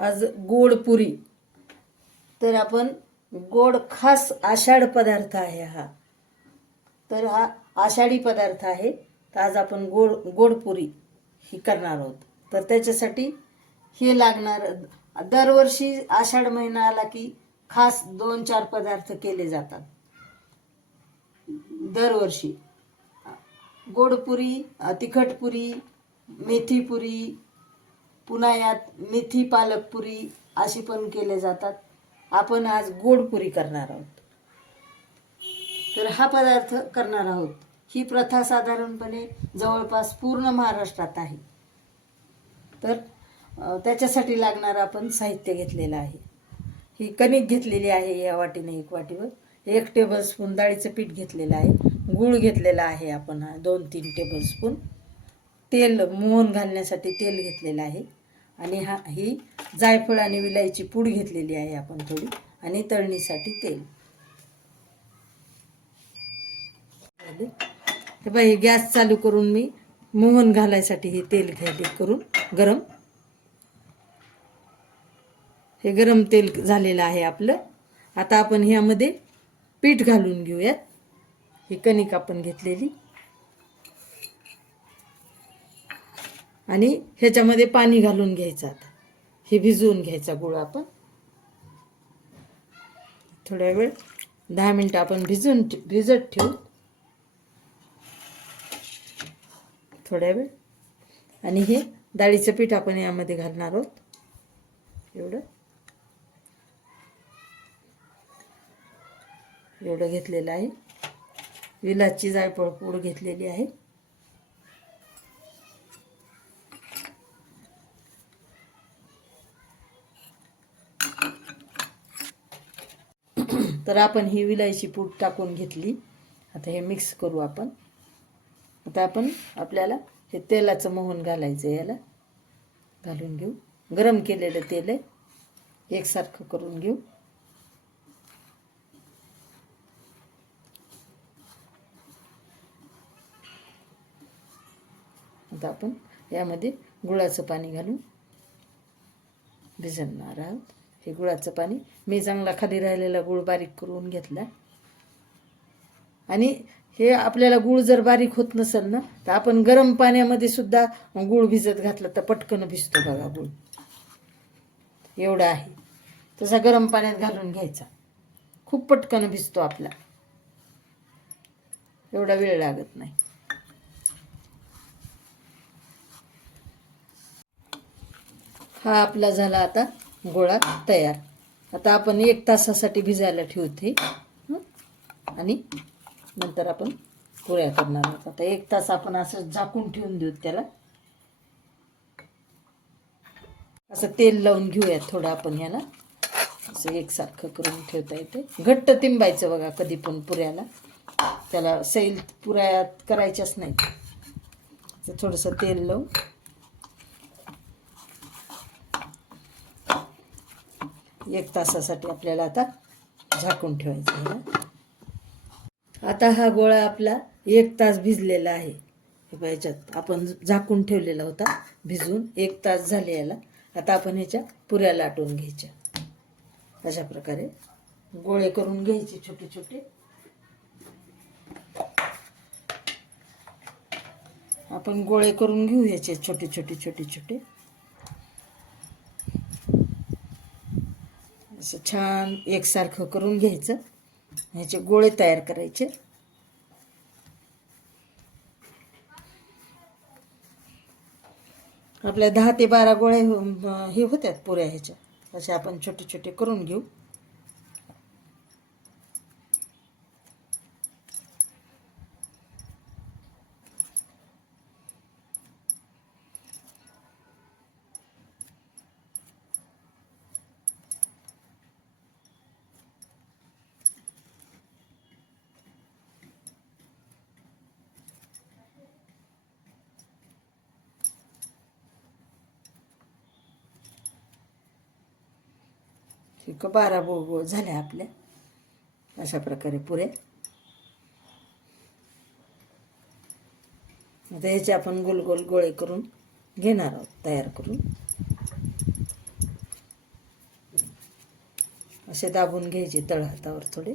आज गोडपुरी तर आपण गोड खास आषाढ पदार्थ आहे हा. तर हा आषाढी पदार्थ आहे. तर आज आपण गोड गोडपुरी ही करणार आहोत. तर त्याच्यासाठी हे लागणार दरवर्षी आषाढ महिना आला की खास दोन चार पदार्थ केले जातात. दरवर्षी. गोडपुरी तिखटपुरी मेथीपुरी पुन्हा यात मेथी पालकपुरी अशी पण केले जातात. आपण आज गोडपुरी करणार आहोत. तर हा पदार्थ करणार आहोत. ही प्रथा साधारणपणे जवळपास पूर्ण महाराष्ट्रात आहे. तर त्याच्यासाठी लागणारं आपण साहित्य घेतलेलं आहे. ही कणिक घेतलेली आहे या वाटीने एक वाटीवर. एक टेबलस्पून डाळीचं पीठ घेतलेलं आहे. गूळ घेतलेला आहे आपण हा दोन तीन टेबलस्पून तेल मोहन घालण्यासाठी तेल घेतलेलं आहे. आणि हा ही जायफळ आणि विलायची पूड घेतलेली आहे आपण थोडी. आणि तळणीसाठी तेल. हे बाई हे गॅस चालू करून मी मोहन घालायसाठी हे तेल घ्यायले करून गरम. हे गरम तेल झालेलं आहे आपलं. आता आपण ह्यामध्ये पीठ घालून घेऊयात. ही कणिक आपण घेतलेली. आणि ह्याच्यामध्ये पाणी घालून घ्यायचं आता. हे भिजवून घ्यायचा गुळ आपण. थोड्या वेळ दहा मिनटं आपण भिजून भिजत ठेवू. थोड्या वेळ. आणि हे डाळीचं पीठ आपण यामध्ये घालणार आहोत. एवढं. एवढं घेतलेलं आहे. विलाची जायफळ पूड घेतलेली आहे. तर आपण ही विलायची पूड टाकून घेतली. आता हे मिक्स करू आपण. आता आपण आपल्याला हे तेलाचं मोहन घालायचं याला. घालून घेऊ. गरम केलेलं तेल आहे. एकसारखं करून घेऊ. आता आपण यामध्ये गुळाचं पाणी घालून भिजवणार आहोत. हे गुळाचं पाणी. मी चांगला खाली राहिलेला गुळ बारीक करून घेतला. आणि हे आपल्याला गुळ जर बारीक होत नसेल ना तर आपण गरम पाण्यामध्ये सुद्धा गुळ भिजत घातला तर पटकन भिजतो बघा गुळ. एवढा आहे. तसा गरम पाण्यात घालून घ्यायचा. खूप पटकन भिजतो आपला. एवढा वेळ लागत नाही. हा आपला झाला आता. गोळा तयार. आता आपण एक तासासाठी भिजायला ठेवते. आणि नंतर आपण पुऱ्या करणार आहोत. आता एक तास आपण असं झाकून ठेवून देऊ त्याला. असं तेल लावून घेऊयात थोडं आपण ह्याला. असं एकसारखं करून ठेवता येते. घट्ट तिंबायचं बघा कधी पण पुऱ्याला. त्याला सैल पुऱ्या करायच्याच नाही थोडंसं तेल लावून. एक तासासाठी आपल्याला आता झाकून ठेवायचं आहे. आता हा गोळा आपला एक तास भिजलेला आहे. ह्याच्यात याच्यात आपण झाकून ठेवलेला होता भिजून एक तास झाले याला. आता आपण ह्याच्या पुऱ्या लाटून घ्यायच्या. अशा प्रकारे गोळे करून घ्यायचे छोटे छोटे. आपण गोळे करून घेऊ ह्याचे छोटे छोटे छोटे छोटे. असं छान एकसारखं करून घ्यायचं. ह्याचे गोळे तयार करायचे. आपल्या दहा ते बारा गोळे हे होत्यात पुऱ्या ह्याच्या. असे आपण छोटे छोटे करून घेऊ. शिक बारा बोळ गोळ झाल्या आपल्या अशा प्रकारे पुरे. आता ह्याचे आपण गोल गोल गोळे करून घेणार आहोत तयार करून. असे दाबून घ्यायचे तळहातावर थोडे.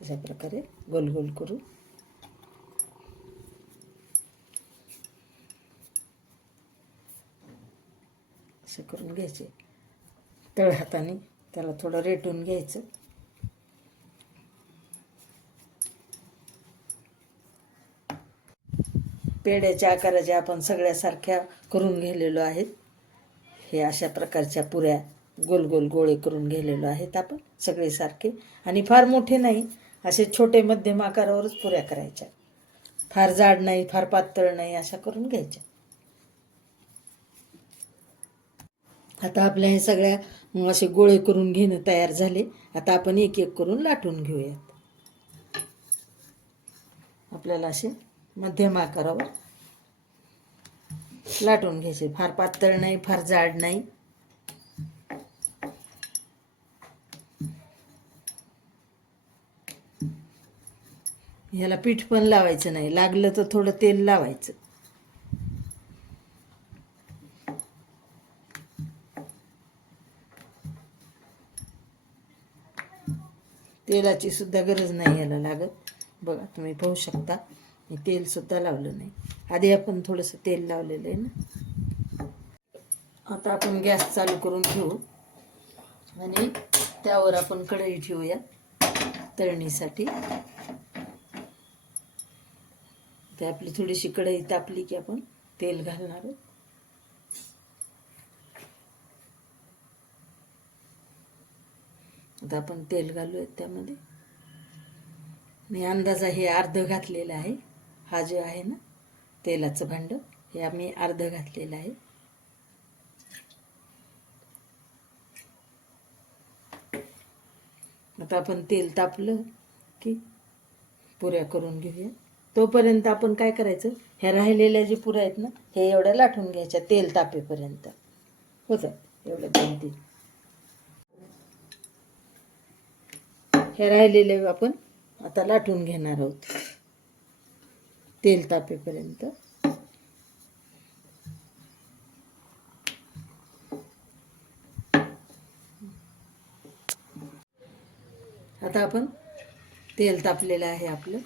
अशा प्रकारे गोल गोल करून असे करून घ्यायचे तळहाताने त्याला थोडं रेटून घ्यायचं. पेड्याच्या आकाराच्या आपण सगळ्यासारख्या करून गेलेलो आहेत. हे अशा प्रकारच्या पुऱ्या गोल गोल गोळे करून गेलेलो आहेत आपण सगळे सारखे आणि फार मोठे नाही असे छोटे मध्यम आकारावरच पुऱ्या करायच्या. फार जाड नाही फार पातळ नाही अशा करून घ्यायच्या. आता आपल्या हे सगळ्या असे गोळे करून घेणं तयार झाले. आता आपण एक एक करून लाटून घेऊयात. आपल्याला असे मध्यम आकारावर लाटून घ्यायचे. फार पातळ नाही फार जाड नाही. ह्याला पीठ पण लावायचं नाही. लागलं तर थोडं तेल लावायचं. तेलाची सुद्धा गरज नाही याला लागत. बघा तुम्ही पाहू शकता. मी तेल सुद्धा लावलं नाही. आधी आपण थोडंसं तेल लावलेलं आहे ना. आता आपण गॅस चालू करून घेऊ आणि त्यावर आपण कढई ठेवूया तळणीसाठी. ते आपली थोडीशी कढई तापली की आपण तेल घालणार आता आपण तेल घालूयात त्यामध्ये. मी अंदाजा हे अर्ध घातलेलं आहे. हा जो आहे ना तेलाचं भांड हे आम्ही अर्ध घातलेलं आहे. आता आपण तेल तापलं की पुऱ्या करून घेऊया. तोपर्यंत आपण काय करायचं? ह्या राहिलेल्या जे पुऱ्या आहेत ना हे एवढ्या लाटून घ्यायच्या तेल तापेपर्यंत. होतात एवढं दोन तीन हे राहिलेले आपण आता लाटून घेणार आहोत. तेल तापेपर्यंत. आता आपण तेल तापलेलं आहे आपलं.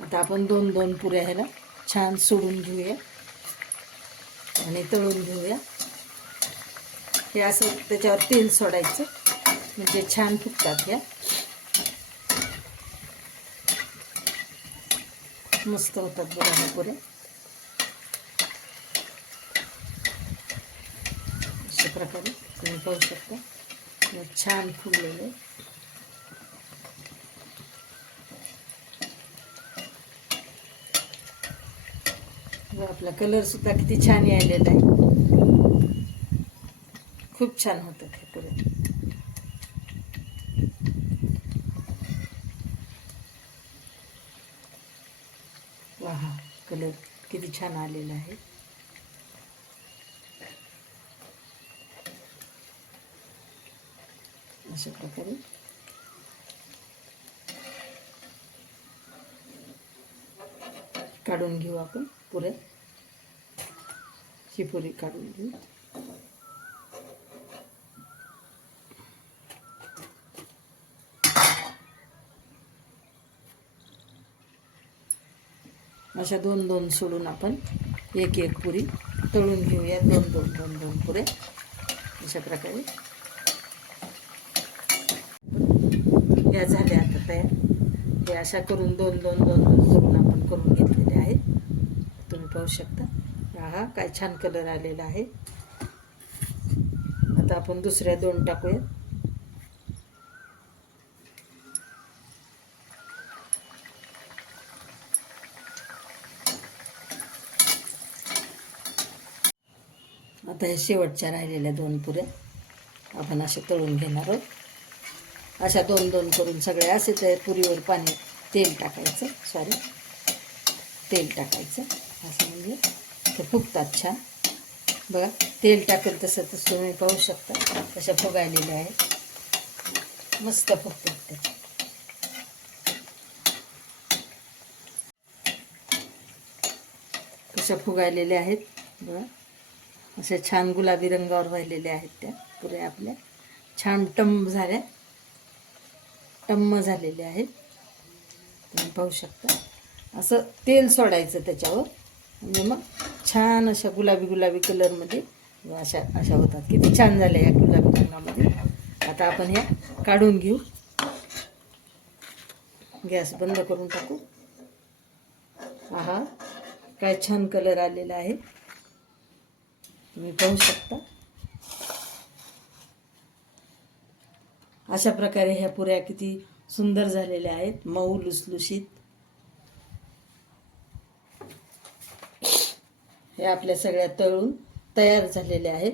आता आपण दोन दोन पुऱ्या ह्याला छान सोडून घेऊया आणि तळून घेऊया. हे असं त्याच्यावर तेल सोडायचं. म्हणजे छान फुटतात ह्या. मस्त होतात बघा ह्या पुऱ्या अशा प्रकारे तुम्ही पाहू शकता. छान फुललेले. आहे आपला कलर सुद्धा किती छान यायलेला आहे. खूप छान होतात हे पुरे. पहा कलर किती छान आलेला आहे. अशा प्रकारे. काढून घेऊ आपण पुऱ्या. ही पुरी काढून घेऊ. अशा दोन दोन सोडून आपण एक एक पुरी तळून घेऊया. दोन दोन दोन दोन पुरे. अशा प्रकारे. या झाल्या आता तयार. हे अशा करून दोन दोन दोन दोन करून आपण करून घेतलेले आहेत. तुम्ही पाहू शकता. हा काय छान कलर आलेला आहे. आता आपण दुसऱ्या दोन टाकूया आता हे शेवटच्या राहिलेल्या दोन पुऱ्या आपण अशा तळून घेणार आहोत. अशा दोन दोन करून सगळ्या असे तर पुरीवर पाणी तेल टाकायचं. सॉरी तेल टाकायचं. असं म्हणजे ते फुगतात छान. बघा तेल टाकेल तसं तसं तुम्ही पाहू शकता. तशा फुगायलेल्या आहेत. मस्त फुगतात ते. कशा फुगायलेल्या आहेत. बघा. अशा छान गुलाबी रंगावर वाहिलेल्या आहेत त्या पुऱ्या आपल्या. छान टम झाल्या. टम्म झालेले आहेत. तुम्ही पाहू शकता. असं तेल सोडायचं त्याच्यावर. म्हणजे मग छान अशा गुलाबी गुलाबी कलरमध्ये अशा अशा होतात. किती छान झाल्या ह्या गुलाबी रंगामध्ये. आता आपण ह्या काढून घेऊ. गॅस बंद करून टाकू. आहा काय छान कलर आलेला आहे. तुम्ही पाहू शकता. अशा प्रकारे ह्या पुऱ्या किती सुंदर झालेल्या आहेत. मऊ लुसलुशीत. हे आपल्या सगळ्या तळून तयार झालेल्या आहेत.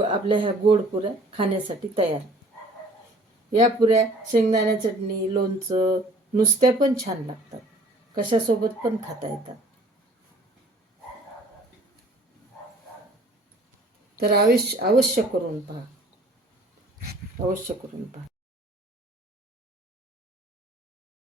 आपल्या ह्या गोड पुऱ्या खाण्यासाठी तयार. या पुऱ्या शेंगदाण्या चटणी लोणचं नुसत्या पण छान लागतात. कशासोबत पण खाता येतात. तर अवश्य अवश्य करून पहा. अवश्य करून पहा.